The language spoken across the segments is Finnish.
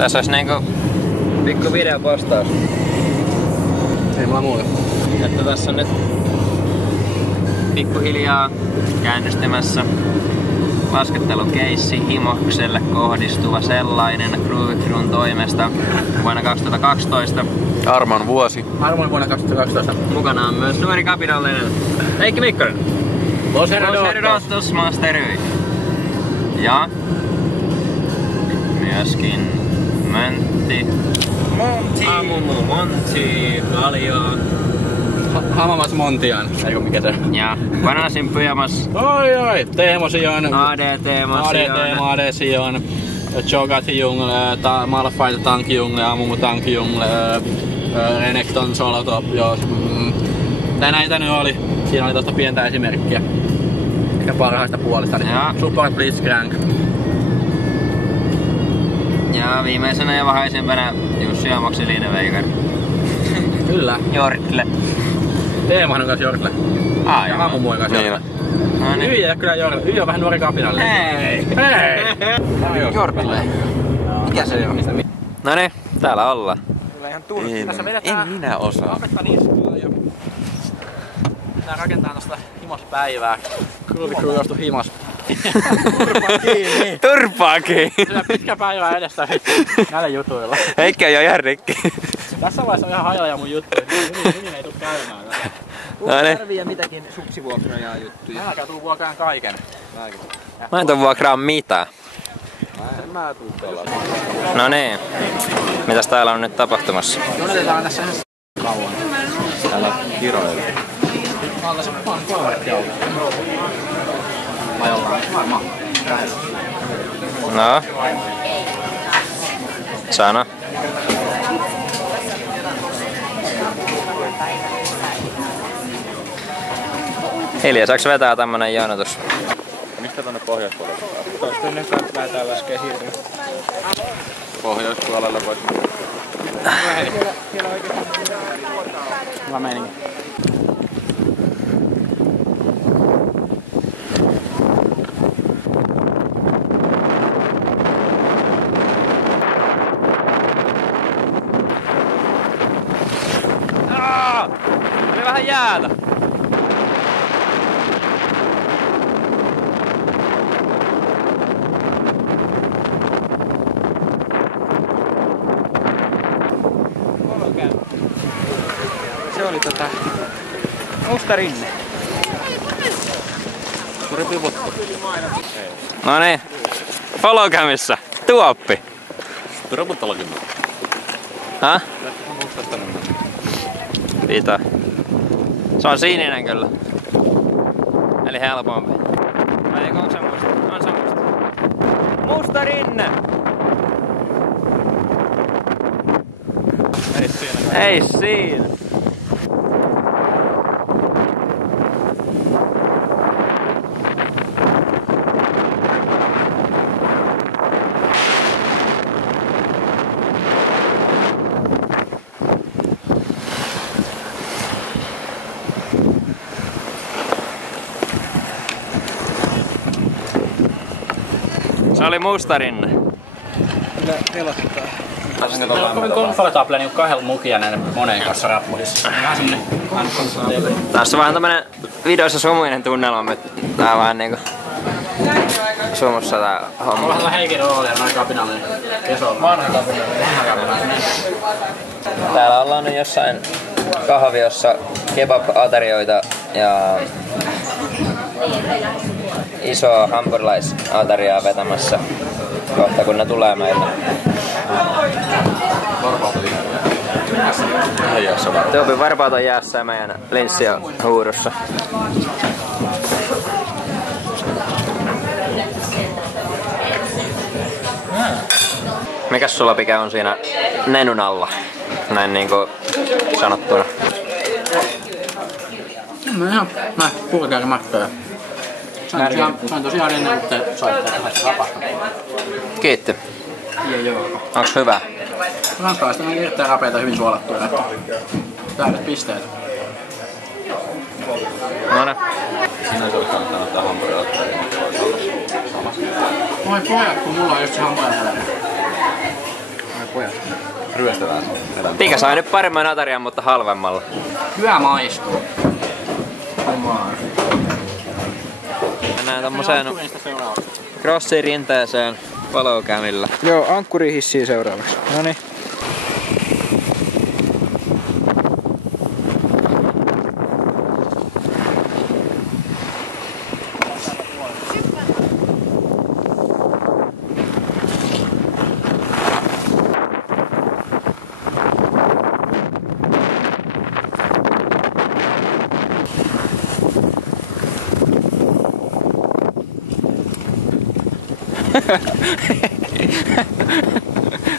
Tässä olisi niinku pikku videopostaus. Ei mulla muuta. Että tässä on nyt pikkuhiljaa käynnistymässä laskettelukeissi Himokselle kohdistuva sellainen Groovy Crewn toimesta vuonna 2012. Armon vuosi. Armon vuonna 2012. Mukana on myös nuori kapinallinen Heikki Mikkonen. Los Herodotos. Masterui. Ja myöskin Möntti. Monty. Kaljo. Hamamas Montian. Eikö mikä se? Ja Panasin Pyjamas. Oi. Teemo Sion. AD Sion. Jogat Jung. Malphite Tank Jung. Amumu Tank Jung. Renekton Solotop. Joo. Näitä nyt oli. Siinä oli tosta pientä esimerkkiä. Ehkä parhaista puolista. Ja Support Blitzcrank. Ja viimeisenä ja vähäisempänä Jussi Amoksi Lineveikari. Kyllä. Jortle. Teemahan on kanssa Jortle. Ja Amumu on kanssa Jortle. No niin. Yj ei kyllä Jortle. Yj on vähän nuori kapinallinen. Hei! Jortle. Mikä se on? No niin, täällä ollaan. Kyllä ihan turki. En minä osaa. Opettaa niskaa ja tää rakentaa tosta himospäivää. Groovy Crew jostu himas. Turpaa kiinni! Sillä pitkä päivä edestä näillä jutuilla. Heikki on jo ihan rikki. Tässä vaiheessa on ihan hajoja mun juttuja. Hyvin ei tuu käymään. No niin. Tarvii mitenkin supsivuokrajaa juttuja. Mä tuu vuokraan kaiken. Mä en tuu vuokraan mitään. Mä tuun pelaamaan. No niin. Mitäs täällä on nyt tapahtumassa? Jonetetaan tässä ihan kauan. Täällä kiroilu. Alta se vaan kolmaretti auki. Vai ollaan varmaan. No. Sano. Hilja, saaks vetää tämmönen jonotus? Mistä tonne pohjoispuolelle? Tuosta ennen kantaa täällä skesiirtyy. Pohjoispuolelle vois mennä. Siellä oikeesti hyvä meininki. Oli vähän jäätä. Se oli musta rinne. Suuri pivottu. No niin. Followcamissa. Tuoppi. Robottolakin. Häh? Lähti mustasta nyt. Pitää. Se on sininen kyllä. Eli helpompi. Vai eikö on se musta? On se musta. Musta rinne! Ei siinä. Ei siinä. Se oli musta rinne. Kyllä pelottaa. Meillä on kovin komfortable niin kahdella mukia näiden moneen kanssa rappuhissa. Vähän semmonen Tässä on vähän tämmönen videossa sumuinen tunnelma. Tää on vähän niinku sumussa tää homma. on vähän Heikin rooli ja noin kapinallinen. Keso on vanha kapinallinen. Täällä ollaan nyt jossain kahviossa kebab-aterioita ja isoa hampurilaisateriaa vetämässä kohta kun ne tulee meille. Tuopi varpaat on jäässä ja meidän linssi on huurussa. Mikäs sulla Pike on siinä nenun alla? Näin niinku sanottuna. Mä burgerimattoja. Sain tosiaan ennen, mutta soittaa, että haisi rapasta. Kiitti. Joo. Onks hyvä? Ranskalaista on erittäin rapeita, hyvin suolattuja. Täydet pisteet. Noniin. Sinä olisi kannattanut ottaa hampurilaattoria. Moi pojat, kun mulla on just se hampurilaattori. ryöstetään elämää. Tika sai nyt paremman atarian, mutta halvemmalla. Hyvä maistuu. Mennään tommoseen crossin rinteeseen palokämillä. Joo, ankkuri hissiin seuraavaksi. Noniin.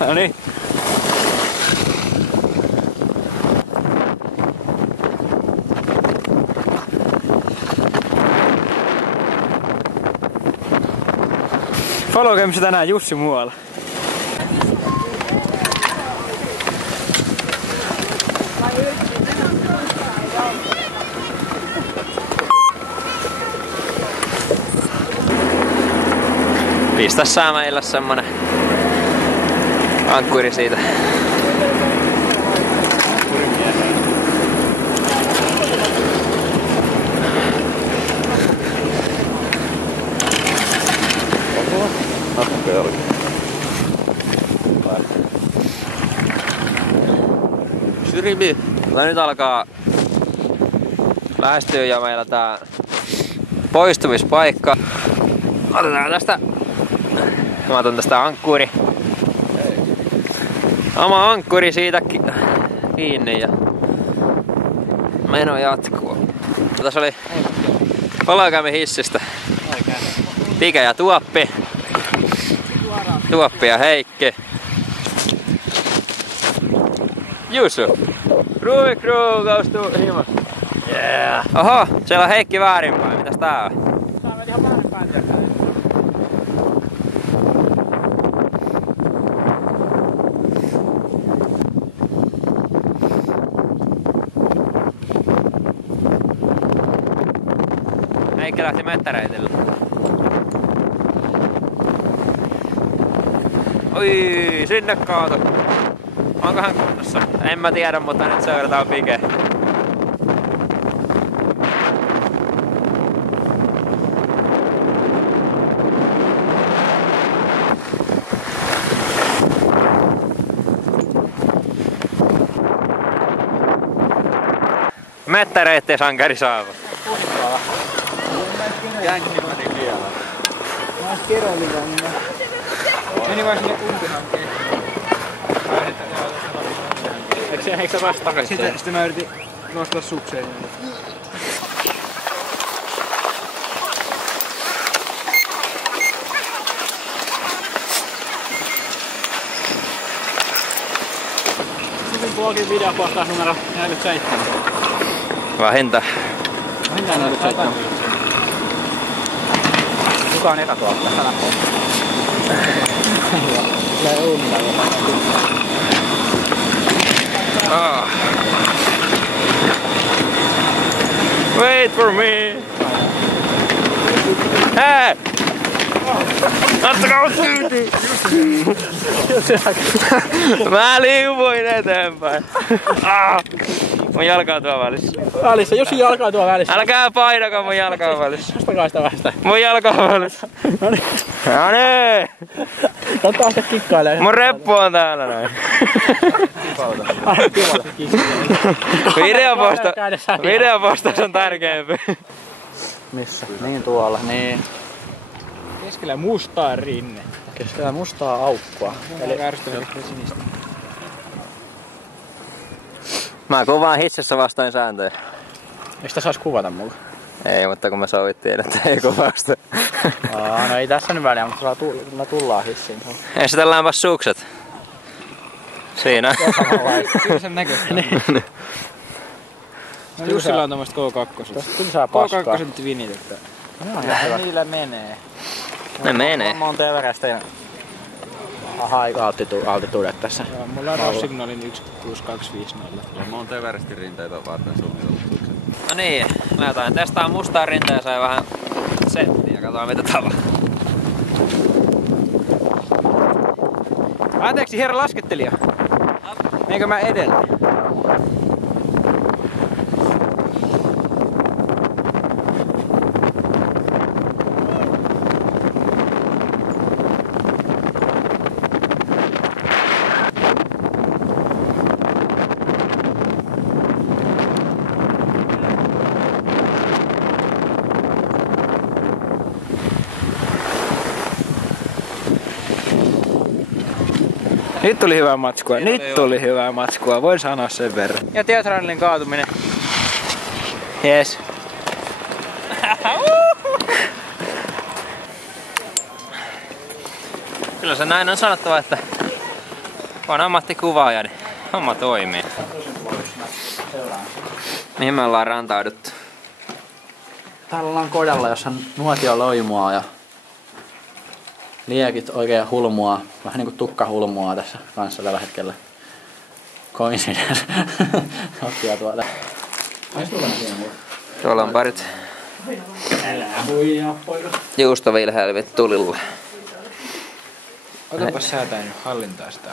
Noniin. Followcamissa tänään Jussi muualla. Pistä saa meillä semmonen ankkuri siitä. Syribi. No nyt alkaa lähestyä jo meillä tää poistumispaikka. Otetaan tästä. Mä otan tästä ankkuri. Oma ankkuri siitä kiinni ja meno jatkuu. Tässä oli Palokämmin hissistä. Tika ja Tuoppi. Tuoppi ja Heikki. Juuso. Ruvi crew goes to him. Yeah. Oho, siellä on Heikki väärinpäin. Mitäs tää on? Saamme ihan väärinpäin tätä. Heikki lähti mettäreitille. Oi, sinne kaatu. Onko hän kunnossa? En mä tiedä, mutta nyt seurataan pike. Mettäreitti sankari saava. Jänkki meni vielä. Mä ois kerollinen, niin meni vaan sinne umpihankkeen. Eikö se vasta takaisin? Sitten mä yritin nostaa sukseen. Sitten blogin videopostaus numero 47. Vähintä. Vähintään 47. Kuka on eka tuolta? Älä Tulee uunilla vielä. Ah. Wait for me! Hei! Ottakaa kyyti! Mä liuvuin eteenpäin. Ah. Mun jalka on tuolla välissä. Välissä, Jussi jalka on tuolla välissä. Älkää painako, mun jalka on välissä. Nostakaa sitä vähän sitä. Mun jalka on välissä. Noniin. Noniin! Ottaa sitä kikkailee. Mun reppu on täällä näin. Videopostaus on tärkeämpi. Missä? Niin tuolla, niin. Keskellä mustaa rinne. Keskellä mustaa aukkoa. Eli ärsyttävä sinistä. Mä kuvaan hississä vastoin sääntöjä. Mistä sais kuvata mulle? Ei, mutta kun me sovittiin, että ei kuvausta. No ei tässä nyt väliä, mutta me tullaan hissiin. Esitelläänpäs sukset. Siinä. Kyllä sen näköistä. No Jussilla on tommoset K2. Tylsää paskaa. K2 twinit, että niillä menee. Ne menee. Mä oon teevärästä ja... Aha, eikö altituudet tässä. Joo, mulla on Rossignolin 16250. Mä oon tevärästi rinteitä varten suunnitellut sukset. No niin, lähdetään testaa mustaa rinteeseen ja vähän settiä. Katsotaan mitä tapahtuu. Anteeksi herra laskettelija. Menkö mä edellä? Nyt tuli hyvää matskua, tuli hyvää matskua, voin sanoa sen verran. Ja teatraalinen kaatuminen. Jees. Kyllä se näin on sanottava, että kun on ammattikuvaaja, niin homma toimii. Mihin me ollaan rantauduttu? Täällä ollaan kodalla, jossa nuotio loimua ja liekit oikein hulmua, vähän niinku tukkahulmua tässä kanssa tällä hetkellä. Coincidence. Ottia tuolta. Tuolla on parit juustovilhelmit tulilla. Otapas säätää nyt hallintaa sitä.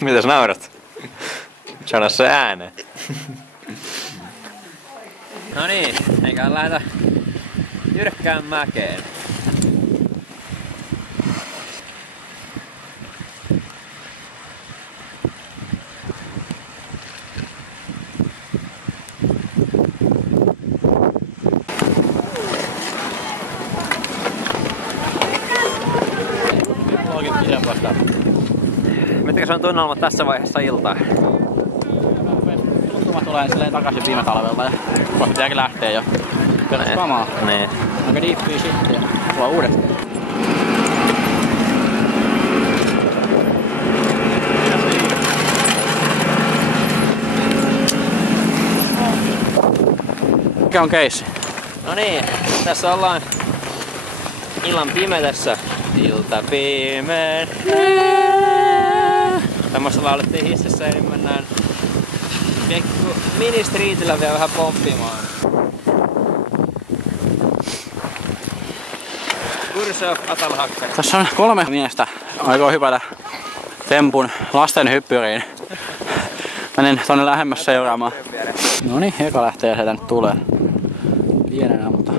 Mitäs naurat? Sano se ääneen. No niin, eikä lähdetä jyrkkään mäkeen. Mitkä se on tunnelma tässä vaiheessa iltaa? Tuntuma tulee silleen takaisin viime talvelta ja kohta pitääkin lähteä jo. Peruskamaa. Niin. Aika diippiä sitten ja tuo uudet. Mikä on keissi? No niin, tässä ollaan illan pimetessä. Ilta pimeä. Tämmöstä laulettiin hississä, eli mennään ministriitillä vielä vähän pomppimaan. Kursov Atalhakkari. Tässä on 3 miestä aikoo hypätä tempun lasten hyppyriin. Menen tonne lähemmäs seuraamaan. Noniin, eka lähtee ja sieltä nyt tulee. Pienenä, mutta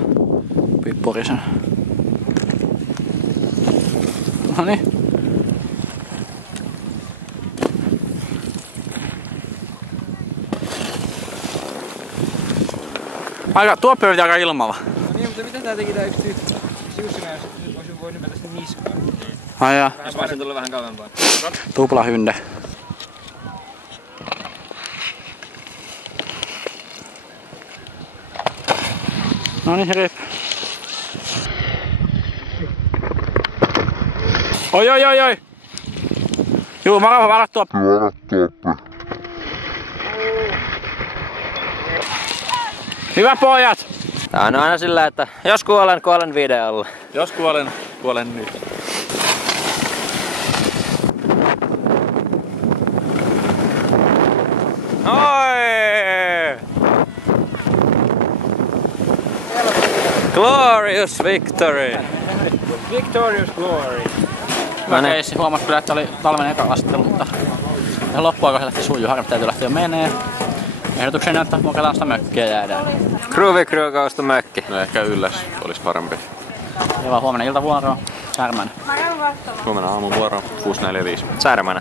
pippurisen. Noniin. Tuo pyörii aika ilmalla. No niin, mutta mitä tää teki tää yksi tyttö? Jussinä, jos nyt voisin voinut hypätä sen niskaan. Ai jaa. Jos voisin tulla vähän kauempaa. Tupla hynde. Noniin, rip. Oi oi oi oi! Juu, varattua. Hyvä pojat! Tää on aina sillä, että jos kuolen videolla. Jos kuolen nyt. Oi! Glorious victory! Victorious glory. Hyvä keissi. Huomasin kyllä, että oli talven eka asettelu, mutta ihan loppuaika lähti sujuu. Harmi täytyy lähteä menee. Ehdotukseni näyttää, että muokataan sitä mökkiä jäädään. Groovy Crew-kausta mökki. No ehkä ylläs olisi parempi. Ja vaan huomenna iltavuoroa. Särmänä. Huomenna aamuvuoro 6:45. Särmänä.